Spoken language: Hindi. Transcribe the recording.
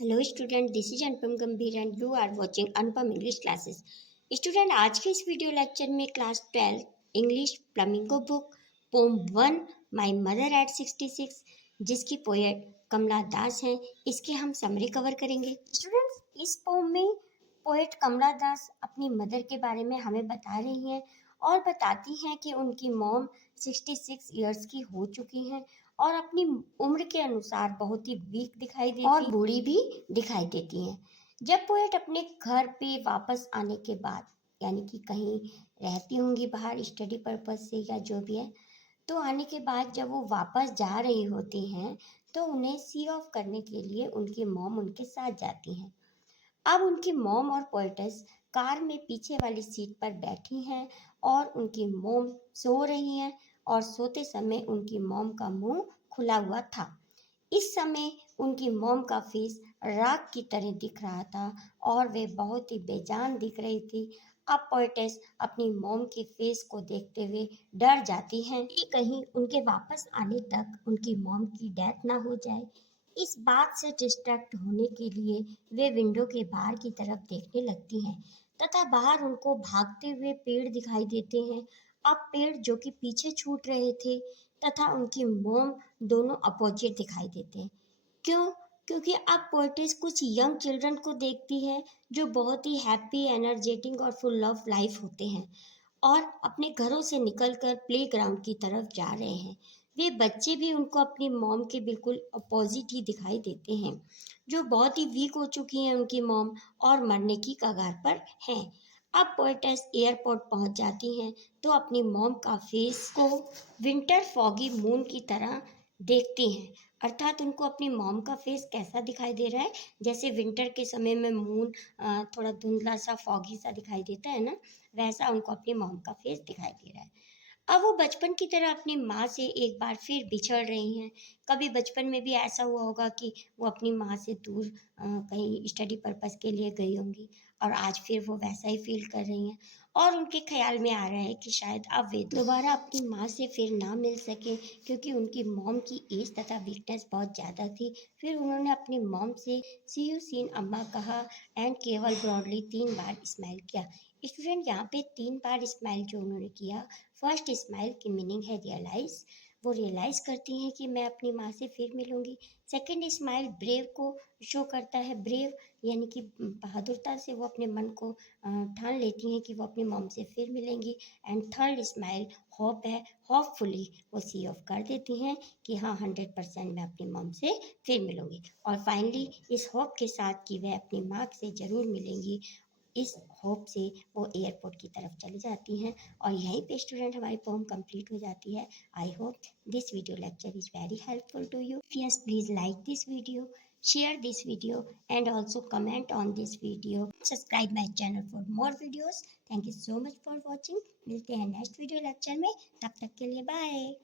Hello student, this is Anupam Gambhir and you are watching Anupam English classes. Student, आज के इस वीडियो लेक्चर में class 12 English flamingo book poem 1 my mother at 66 जिसकी पोएट कमला दास हैं, इसके हम समरी कवर करेंगे। स्टूडेंट्स, इस पोम में पोएट कमला दास अपनी मदर के बारे में हमें बता रही हैं और बताती हैं कि उनकी मॉम 66 इयर्स की हो चुकी हैं और अपनी उम्र के अनुसार बहुत ही वीक दिखाई देती और बूढ़ी भी दिखाई देती हैं। जब पोएट अपने घर पे वापस आने के बाद, यानी कि कहीं रहती होंगी बाहर स्टडी पर्पज से या जो भी है, तो आने के बाद जब वो वापस जा रही होती हैं तो उन्हें सी ऑफ करने के लिए उनकी मॉम उनके साथ जाती हैं। अब उनकी मॉम और पोएटस कार में पीछे वाली सीट पर बैठी हैं और उनकी मॉम सो रही हैं और सोते समय उनकी मॉम का मुंह खुला हुआ था। इस समय उनकी मॉम का फेस राख की तरह दिख रहा था और वे बहुत ही बेजान दिख रही थी। अब पोएटेस अपनी मॉम के फेस को देखते हुए डर जाती हैं कि कहीं उनके वापस आने तक उनकी मॉम की डेथ ना हो जाए। इस बात से डिस्ट्रैक्ट होने के लिए वे विंडो के बाहर की तरफ देखने लगती हैं तथा बाहर उनको भागते हुए पेड़ दिखाई देते हैं। अब पेड़ जो कि पीछे छूट रहे थे तथा उनकी मोम दोनों अपोजिट दिखाई देते हैं। क्यों? क्योंकि अब पोएटिस कुछ यंग चिल्ड्रन को देखती है जो बहुत ही हैप्पी, एनर्जेटिक और फुल ऑफ लाइफ होते हैं और अपने घरों से निकलकर प्लेग्राउंड की तरफ जा रहे हैं। वे बच्चे भी उनको अपनी मॉम के बिल्कुल अपोजिट ही दिखाई देते हैं, जो बहुत ही वीक हो चुकी हैं उनकी मॉम और मरने की कगार पर हैं। अब पोएटेस एयरपोर्ट पहुंच जाती हैं तो अपनी मॉम का फेस को विंटर फॉगी मून की तरह देखती हैं। अर्थात उनको अपनी मॉम का फेस कैसा दिखाई दे रहा है, जैसे विंटर के समय में मून थोड़ा धुंधला सा फॉगी सा दिखाई देता है ना, वैसा उनको अपनी मॉम का फेस दिखाई दे रहा है। अब वो बचपन की तरह अपनी माँ से एक बार फिर बिछड़ रही हैं। कभी बचपन में भी ऐसा हुआ होगा कि वो अपनी माँ से दूर कहीं स्टडी पर्पस के लिए गई होंगी और आज फिर वो वैसा ही फील कर रही हैं और उनके ख्याल में आ रहा है कि शायद अब वे दोबारा अपनी माँ से फिर ना मिल सके, क्योंकि उनकी मॉम की एज तथा वीकनेस बहुत ज़्यादा थी। फिर उन्होंने अपनी मॉम से सी यू सीन अम्मा कहा एंड केवल ब्रॉडली 3 बार स्माइल किया। स्टूडेंट, यहाँ पे 3 बार स्माइल जो उन्होंने किया, फर्स्ट स्माइल की मीनिंग है रियलाइज। वो रियलाइज करती हैं कि मैं अपनी माँ से फिर मिलूंगी। सेकंड स्माइल ब्रेव को शो करता है, ब्रेव यानी कि बहादुरता से वो अपने मन को ठान लेती हैं कि वो अपनी मॉम से फिर मिलेंगी। एंड थर्ड स्माइल होप है, होपफुली वो सी ऑफ कर देती हैं कि हाँ 100% मैं अपनी मॉम से फिर मिलूंगी। और फाइनली इस होप के साथ कि वह अपनी माँ से ज़रूर मिलेंगी, इस होप से वो एयरपोर्ट की तरफ चली जाती हैं और यहीं पे स्टूडेंट हमारी पोम कंप्लीट हो जाती है। I hope this video lecture is very helpful to you. Yes, please like this video, share this video and also comment on this video. Subscribe my channel for more videos. Thank you so much for watching. मिलते हैं नेक्स्ट वीडियो लेक्चर में, तब तक के लिए बाय।